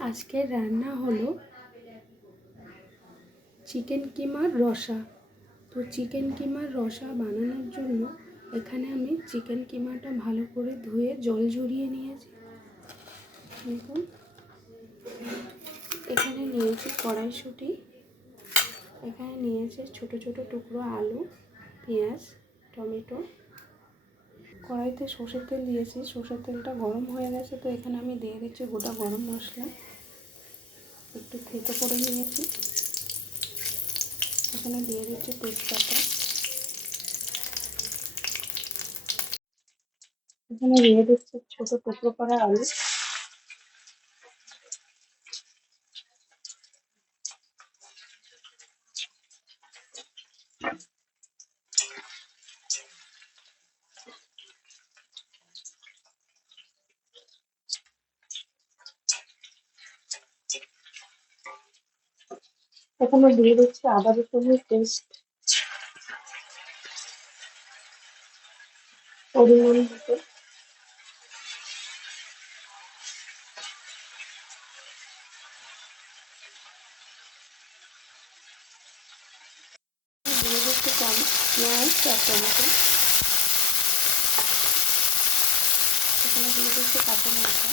আজকের রান্না হলো চিকেন কিমার রসা। তো চিকেন কিমার রসা বানানোর জন্য এখানে আমি চিকেন কিমাটা ভালো করে ধুয়ে জল ঝরিয়ে নিয়েছি। দেখুন। এখানে নিয়েছি কড়াইশুঁটি। এখানে নিয়েছে ছোট ছোট টুকরো আলু, পেঁয়াজ, টমেটো। কড়াইতে সর্ষের তেল দিয়েছি। সর্ষের তেলটা গরম হয়ে গেছে, তো এখানে আমি দিয়ে দিচ্ছি গোটা গরম মশলা। একটু থেতো করে নিয়েছি। এখানে দিয়ে দিচ্ছি তেজপাতা। এখানে দিয়ে দিচ্ছি ছোটো টুকরো করা আলু। এখানে দিয়ে দিচ্ছি আদা রসুনের পেস্ট পরিমাণ মতো। দিয়ে দিচ্ছি পেঁয়াজ আর টমেটো এখানে দিয়ে দিচ্ছি কাঁচা লঙ্কা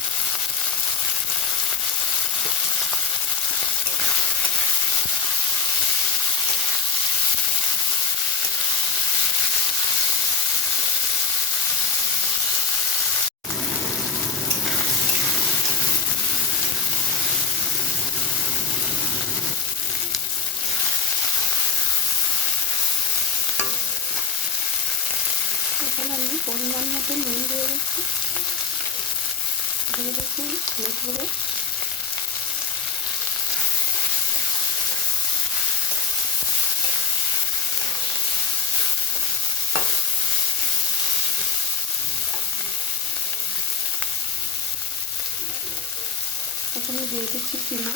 এখানে আমি পরিমাণ মতো নুন দিয়ে দিচ্ছি। দিয়ে দিচ্ছি এখানে দিয়ে দিচ্ছি কিমা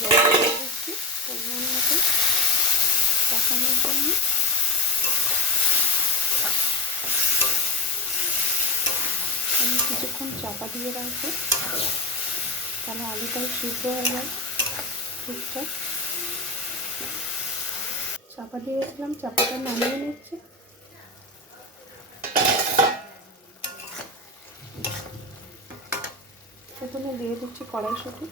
জল দিয়ে জন্য আমি কিছুক্ষণ চাপা দিয়ে রাখব তাহলে আলুটাও সিদ্ধ হয়ে যায় ঠিকঠাক চাপা দিয়েছিলাম চাপাটা নামিয়ে নিচ্ছি। প্রথমে দিয়ে দিচ্ছি কড়াইশুঁটি।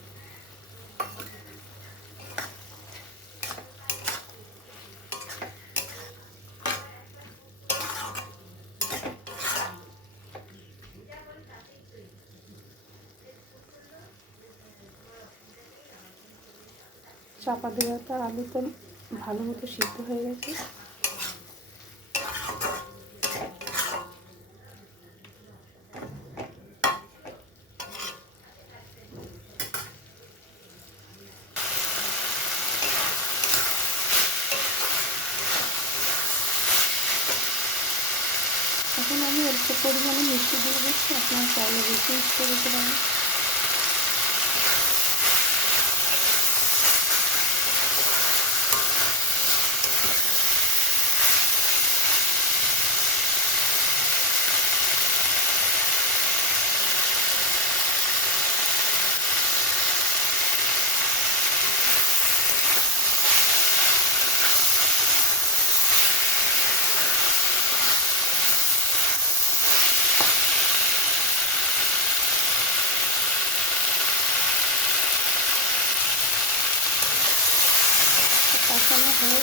চাপা দেওয়াটা আলুতে ভালো মতো সিদ্ধ হয়ে গেছে। এখন আমি অল্প পরিমাণে মিষ্টি দিয়ে দিচ্ছি, আপনার চাইলে বেশি মিষ্টি দিতে পারেন।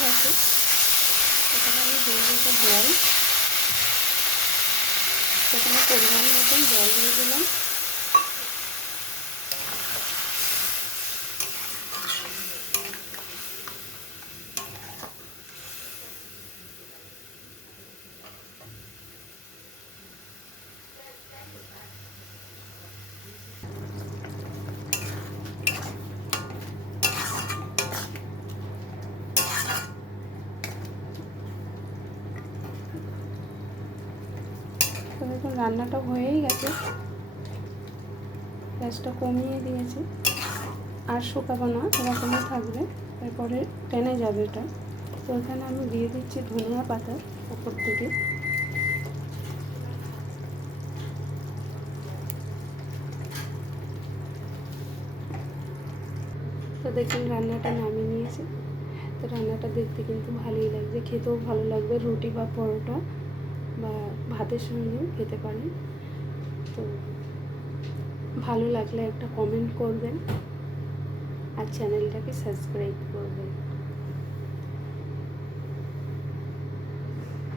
কষানো এখানে আমি দিয়ে দেবো জল। সেখানে পরিমাণ মতন জল দিয়ে দিলাম। দেখুন রান্নাটা হয়েই গেছে। গ্যাসটা কমিয়ে দিয়েছি। আর শুকাবো না, এরকমই থাকবে। তারপরে টেনে যাবে এটা। তো এখানে আমি দিয়ে দিচ্ছি ধনিয়া পাতা ওপর থেকে। তো দেখুন রান্নাটা নামিয়ে নিয়েছি। তো রান্নাটা দেখতে কিন্তু ভালোই লাগছে, খেতেও ভালো লাগবে, রুটি বা পরোটা। বা ভাতের সঙ্গেও খেতে পারেন। তো ভালো লাগলে একটা কমেন্ট করবেন আর চ্যানেলটাকে সাবস্ক্রাইব করবেন।